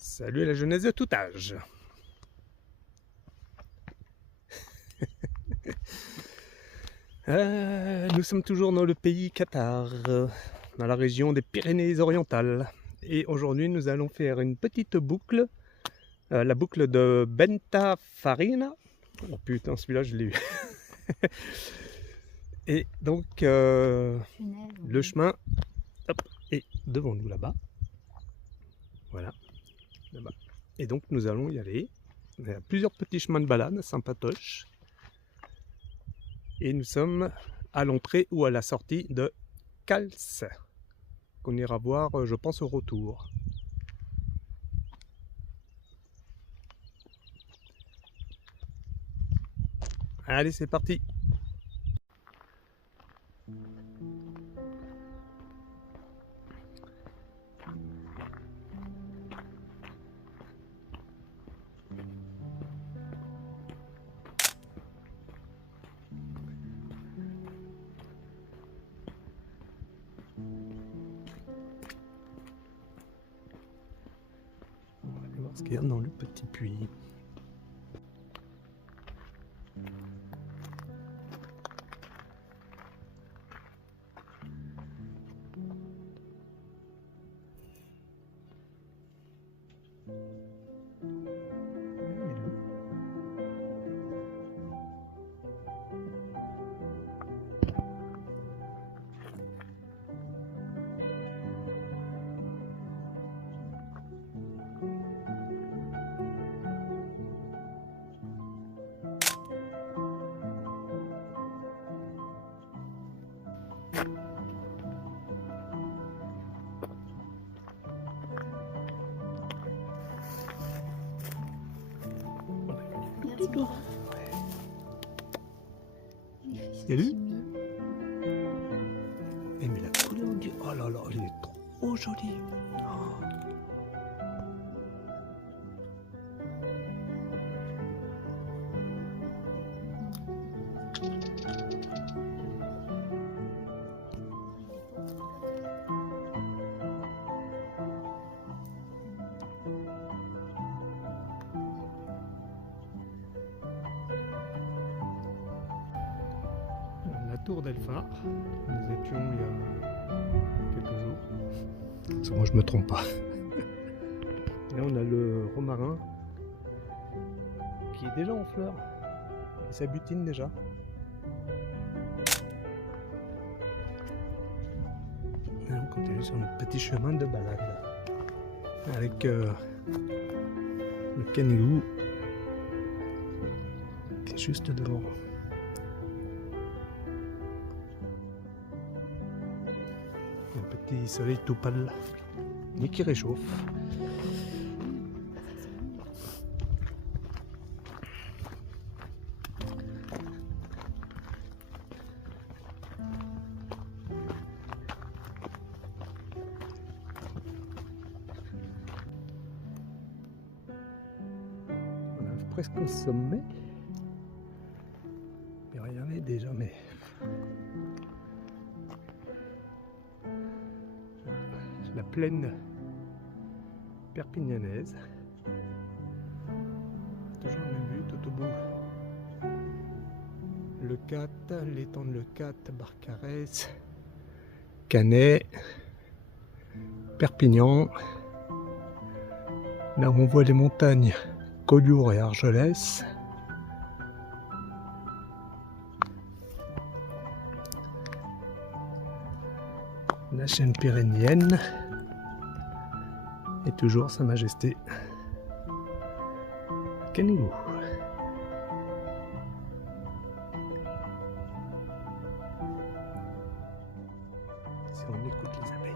Salut la jeunesse de tout âge. Nous sommes toujours dans le pays Qatar, dans la région des Pyrénées-Orientales. Et aujourd'hui nous allons faire une petite boucle, la boucle de Benta Farina. Oh putain, celui-là je l'ai eu. Et donc le chemin hop, est devant nous là-bas. Voilà, là-bas. Et donc nous allons y aller. Il y a plusieurs petits chemins de balade sympatoches. Et nous sommes à l'entrée ou à la sortie de Cals, qu'on ira voir, je pense, au retour. Allez, c'est parti! On va aller voir ce qu'il y a dans le petit puits. Salut. Eh mais la couleur du... Oh là là, elle est trop jolie. Oh. La tour d'Elfar, nous étions il y a quelques jours, parce que moi je me trompe pas. Là on a le romarin qui est déjà en fleurs, et ça butine déjà. Et on continue sur notre petit chemin de balade avec le canigou qui est juste devant. Un petit soleil tout pâle, mais qui réchauffe. On arrive presque au sommet. Et regardez déjà, mais... la plaine perpignanaise. Toujours la même vue tout au bout. Le 4, l'étang de Le 4, Barcarès, Canet, Perpignan. Là où on voit les montagnes Collioure et Argelès. La chaîne pyrénéenne. Et toujours Sa Majesté Canigou. Si on écoute les abeilles.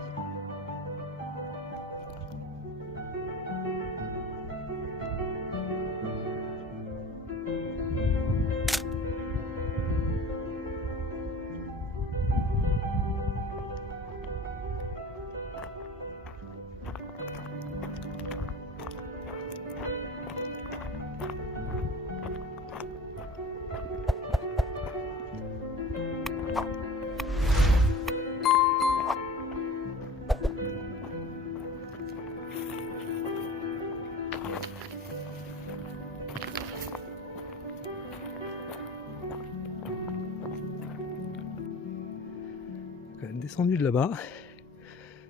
descendu de là-bas.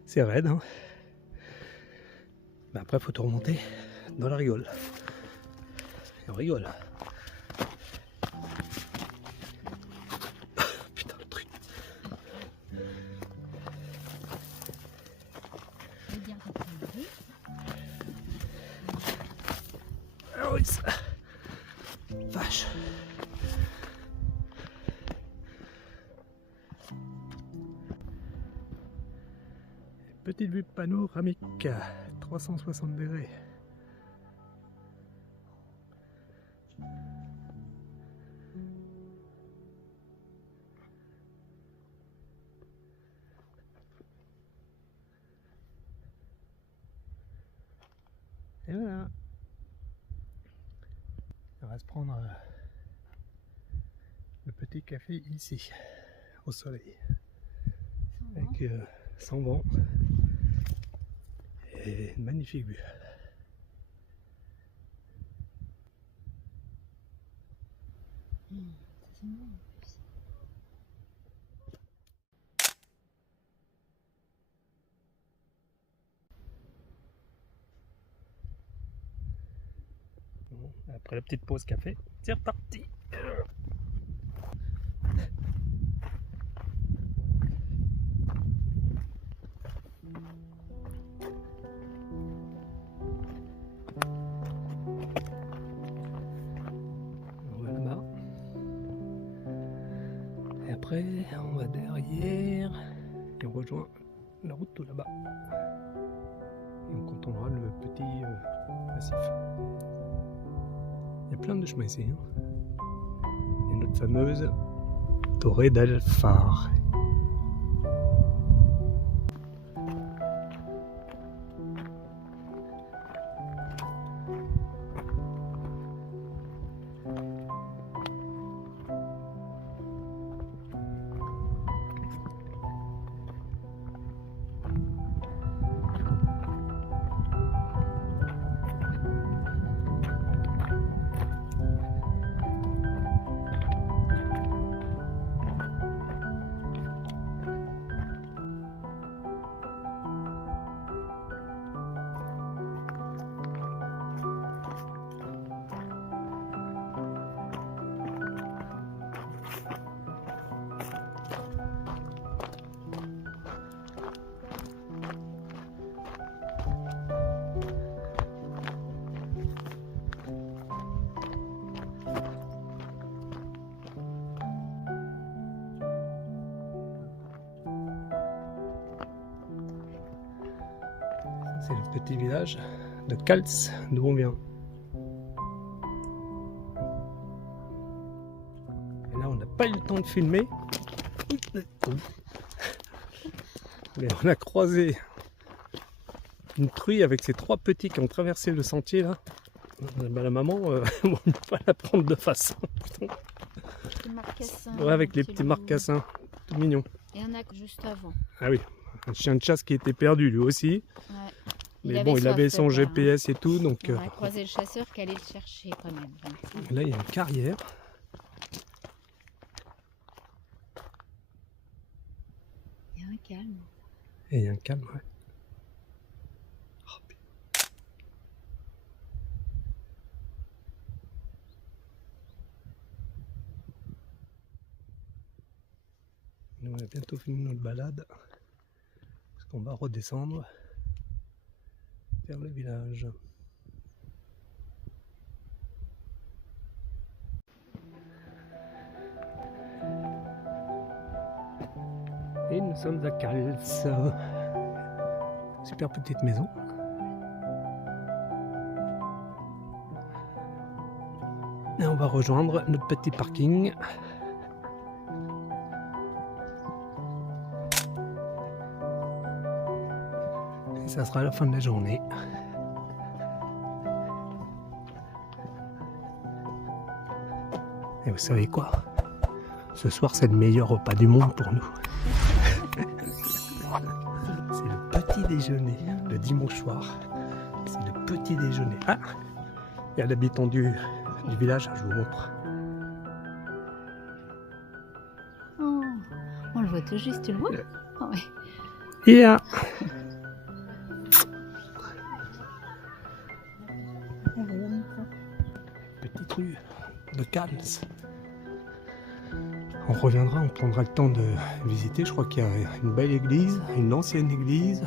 C'est raide, hein. Mais après, faut tout remonter dans la rigole. Et on rigole. Putain, le truc. Ah oui, ça. Vache. Petite vue panoramique, 360 degrés. Et voilà. On va se prendre le petit café ici, au soleil, avec sans vent et une magnifique vue. C'est bon en plus. Bon, après la petite pause café, c'est reparti. On va là-bas. Et après, on va derrière et on rejoint la route tout là-bas. Et on contournera le petit massif. Il y a plein de chemins ici. Hein. Et notre fameuse Torre del Far. C'est le petit village de Cals, d'où on vient. Et là, on n'a pas eu le temps de filmer. Mais on a croisé une truie avec ses 3 petits qui ont traversé le sentier là. Ben, la maman, on ne peut pas la prendre de face. Les marcassins. Ouais, avec les petits marcassins, tout mignons. Il y en a juste avant. Ah oui, un chien de chasse qui était perdu lui aussi. Ouais. Mais bon, il avait son soif, GPS et tout, donc... On a croisé le chasseur qui allait le chercher quand même. Là, il y a une carrière. Il y a un calme. Et il y a un calme, ouais. Oh, putain. Nous, on a bientôt fini notre balade. Parce qu'on va redescendre vers le village. Et nous sommes à Cals. Super petite maison. Et on va rejoindre notre petit parking. Et ça sera la fin de la journée. Et vous savez quoi? Ce soir, c'est le meilleur repas du monde pour nous. C'est le petit déjeuner, le dimanche soir. C'est le petit déjeuner. Ah, il y a l'habitant du village, je vous montre. Oh, on le voit tout juste, tu le vois? Ouais. Yeah. Petite rue de Cannes. On reviendra, on prendra le temps de visiter. Je crois qu'il y a une belle église, une ancienne église.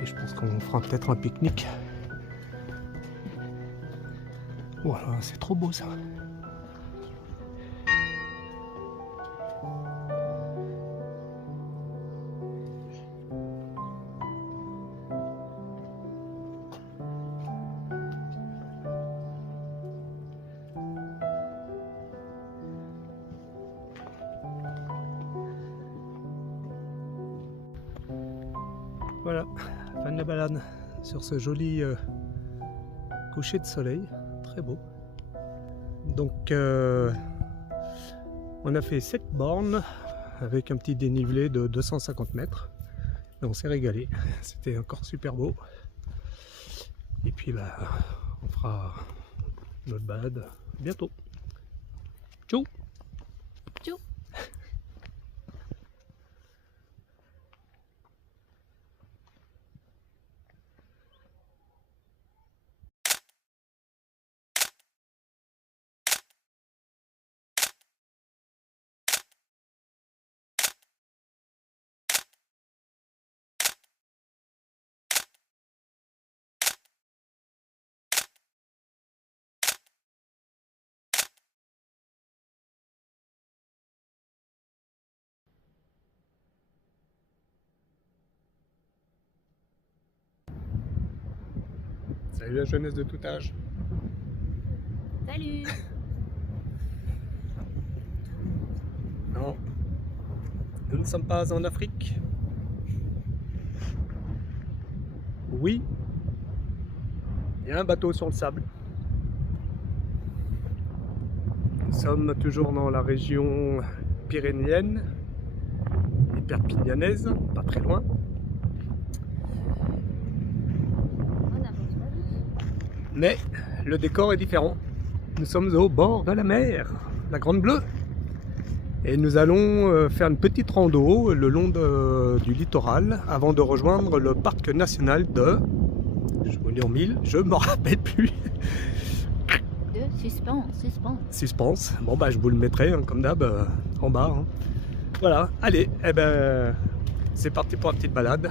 Et je pense qu'on fera peut-être un pique-nique. Voilà, c'est trop beau ça. Voilà, fin de la balade sur ce joli coucher de soleil, très beau. Donc on a fait 7 bornes avec un petit dénivelé de 250 mètres. Et on s'est régalé, c'était encore super beau. Et puis bah, on fera notre balade bientôt. Ciao. Ciao. Salut la jeunesse de tout âge. Salut. Non, nous ne sommes pas en Afrique. Oui, il y a un bateau sur le sable. Nous sommes toujours dans la région pyrénéenne et perpignanaise, pas très loin. Mais le décor est différent. Nous sommes au bord de la mer, la Grande Bleue. Et nous allons faire une petite rando le long du littoral avant de rejoindre le parc national de... Je me lis en mille, je me rappelle plus. Suspense. Bon bah je vous le mettrai hein, comme d'hab en bas. Hein. Voilà, allez, eh ben, c'est parti pour une petite balade.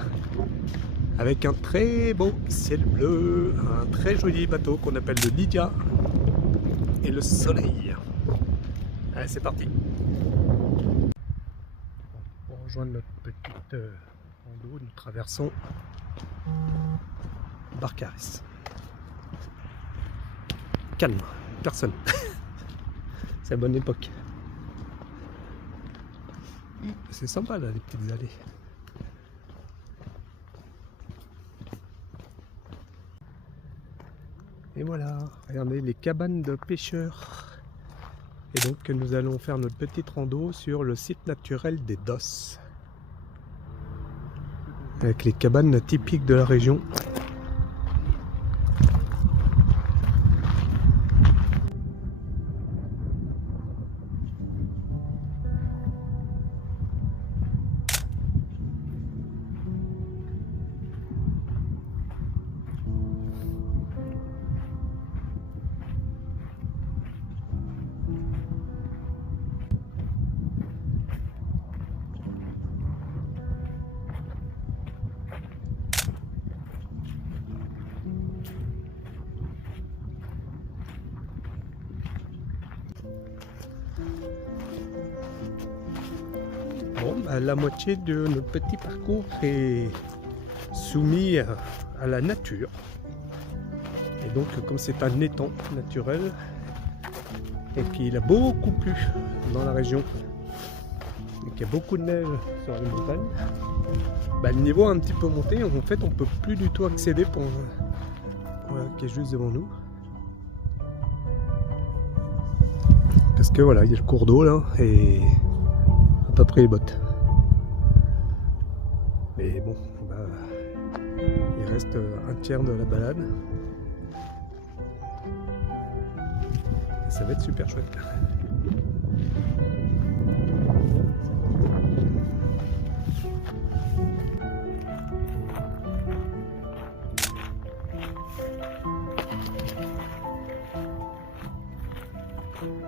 Avec un très beau ciel bleu, un très joli bateau qu'on appelle le Lydia. Et le soleil. Allez, c'est parti. Pour rejoindre notre petite rando, nous traversons Barcarès. Calme, personne. C'est la bonne époque. C'est sympa là, les petites allées. Et voilà, regardez les cabanes de pêcheurs. Et donc nous allons faire notre petite rando sur le site naturel des Dosses. Avec les cabanes typiques de la région. Bon, bah, la moitié de notre petit parcours est soumis à la nature. Et donc, comme c'est un étang naturel, et qu'il a beaucoup plu dans la région, et qu'il y a beaucoup de neige sur les montagnes, bah, le niveau a un petit peu monté. En fait, on ne peut plus du tout accéder pour qui est juste devant nous. Parce que voilà, il y a le cours d'eau là, et on n'a pas pris les bottes. Mais bon, bah, il reste un tiers de la balade. Et ça va être super chouette. Camino.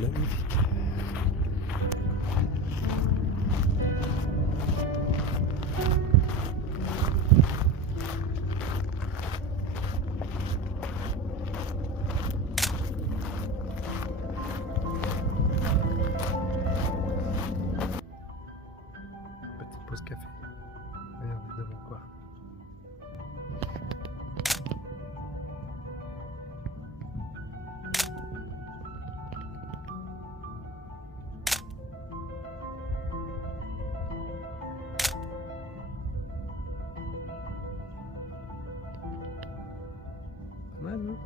Magnifique. Petite pause café. Regardez devant quoi. Pas mal, non?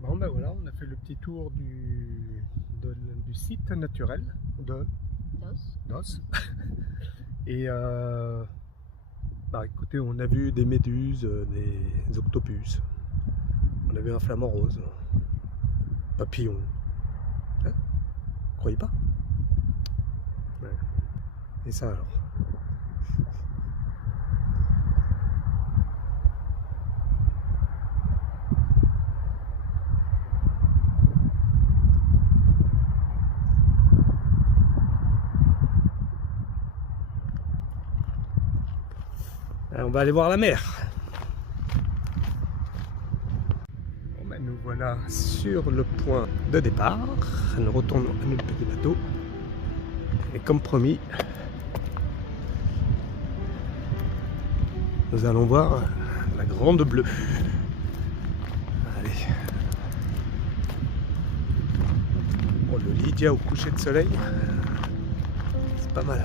Bon ben voilà, on a fait le petit tour du site naturel de d'Os. Et bah écoutez, on a vu des méduses, des octopus, on a vu un flamant rose, papillon. Hein? Croyez pas? Ouais. Et ça alors? On va aller voir la mer. Bon ben nous voilà sur le point de départ. Nous retournons à notre petit bateau. Et comme promis, nous allons voir la Grande Bleue. Allez. Oh, le Lydia au coucher de soleil, c'est pas mal.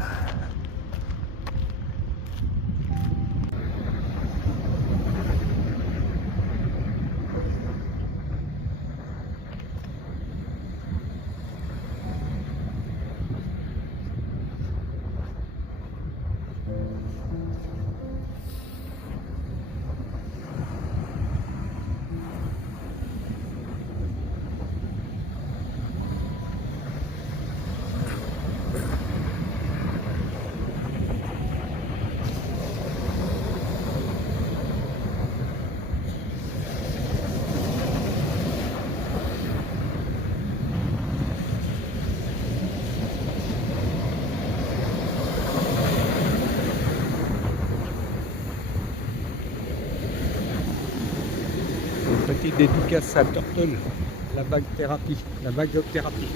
Petite dédicace à Turtle, la vague thérapie, la vague thérapie.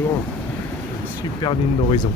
toujours. Super ligne d'horizon.